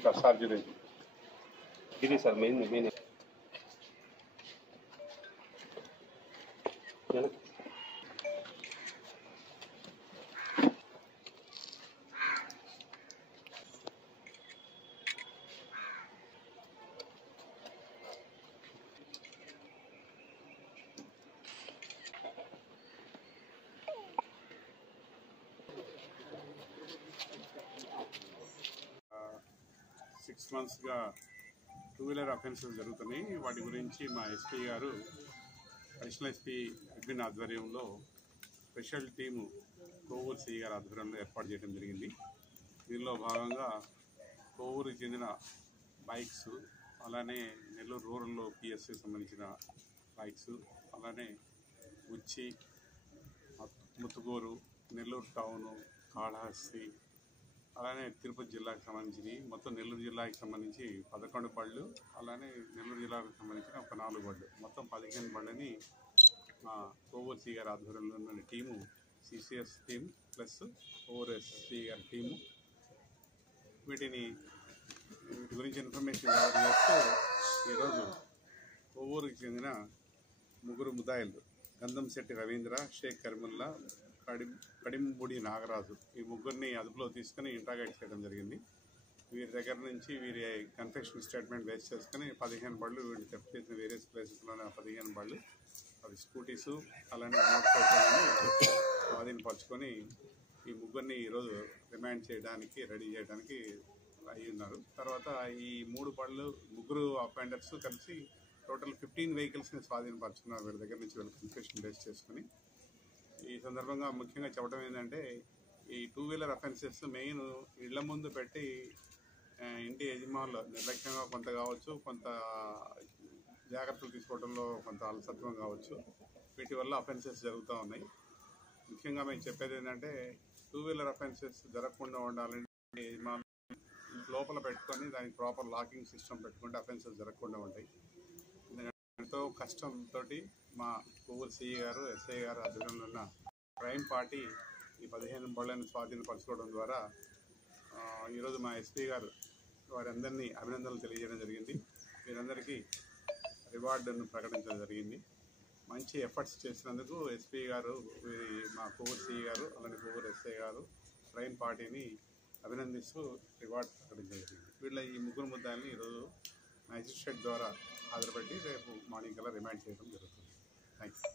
Prasad ji sir main 6 monthsగా 2-wheeler offences జరుగుతున్నాయి. వాటి గురించి మా ఎస్పీ గారు అడిషనల్ ఎస్పీ అడ్మిన్ ఆధ్వర్యంలో స్పెషల్ టీము కోవూరు సిఐ గారి ఆధ్వర్యంలో ఏర్పాటు చేయడం జరిగింది. దీనిలో భాగంగా కోవూరుకి చెందిన బైక్స్, అలానే నెల్లూరు రూరల్లో పిఎస్కి సంబంధించిన బైక్స్, అలానే ఉచ్చి, ముత్తుగూరు, నెల్లూరు టౌను, కాళహస్తి, అలానే తిరుపతి జిల్లాకు సంబంధించి మొత్తం నెల్లూరు జిల్లాకి సంబంధించి 11 బళ్ళు, అలానే నెల్లూరు జిల్లాకు సంబంధించిన ఒక 4 బళ్ళు, మొత్తం 15 బళ్ళని మా కోవూరు సిఐ గారి ఆధ్వర్యంలో ఉన్న team, CCS team plus Kovur SC గారి టీము వీటి గురించి ఇన్ఫర్మేషన్ చేస్తూ ఈరోజు కోవూరుకి చెందిన 3 ముద్దాయిలు గంధంశెట్టి రవీంద్ర, షేక్ కరీముల్లా, కడింబుడి నాగరాజు, ఈ ముగ్గురిని అదుపులో తీసుకుని ఇంట్రాగేట్ చేయడం జరిగింది. వీరి దగ్గర నుంచి వీరి కన్ఫెషన్ స్టేట్మెంట్ బేస్ చేసుకుని 15 బళ్ళు, వీళ్ళు చెక్ చేసిన వేరియస్ ప్లేసెస్లోనే 15 బళ్ళు, 10 స్కూటీసు, అలానే మోటార్ సైకిల్ని స్వాధీనపరుచుకొని ఈ ముగ్గురిని ఈరోజు రిమాండ్ చేయడానికి రెడీ చేయడానికి అయ్యి ఉన్నారు. తర్వాత ఈ 3 బళ్ళు, 3 అఫెండర్స్ కలిసి టోటల్ 15 వెహికల్స్ని స్వాధీనపరుచుకున్నారు వీళ్ళ దగ్గర నుంచి, వీళ్ళు కన్ఫెషన్ బేస్ చేసుకుని. ఈ సందర్భంగా ముఖ్యంగా చెప్పడం ఏంటంటే, ఈ 2-wheeler అఫెన్సెస్ మెయిన్ ఇళ్ల ముందు పెట్టి ఇంటి యజమానులు నిర్లక్ష్యంగా కొంత కావచ్చు, కొంత జాగ్రత్తలు తీసుకోవడంలో కొంత అలసత్వం కావచ్చు, వీటి వల్ల అఫెన్సెస్ జరుగుతూ ఉన్నాయి. ముఖ్యంగా మేము చెప్పేది ఏంటంటే, 2-wheeler అఫెన్సెస్ జరగకుండా ఉండాలంటే యజమానులు లోపల పెట్టుకొని దానికి ప్రాపర్ లాకింగ్ సిస్టమ్ పెట్టుకుంటే అఫెన్సెస్ జరగకుండా ఉంటాయి. ఎంతో కష్టంతో మా కోవూరు సిఐ గారు, ఎస్ఐ గారు ఆధ్వర్యంలో ఉన్న క్రైమ్ పార్టీ ఈ 15 బళ్ళని స్వాధీనపరచుకోవడం ద్వారా ఈరోజు మా ఎస్పీ గారు వారందరినీ అభినందనలు తెలియజేయడం జరిగింది. వీరందరికీ రివార్డును ప్రకటించడం జరిగింది. మంచి ఎఫర్ట్స్ చేసినందుకు ఎస్పీ గారు, మా కోవూరు సిఐ గారు, అలానే కోవూరు ఎస్ఐ గారు క్రైమ్ పార్టీని అభినందిస్తూ రివార్డు ప్రకటించడం జరిగింది. వీళ్ళ ఈ 3 ముద్దాయిల్ని ఈరోజు మ్యాజిస్ట్రేట్ ద్వారా హాజరుపెట్టి రేపు మార్నింగ్ కల్లా రిమాండ్ చేయడం జరుగుతుంది. Thank you.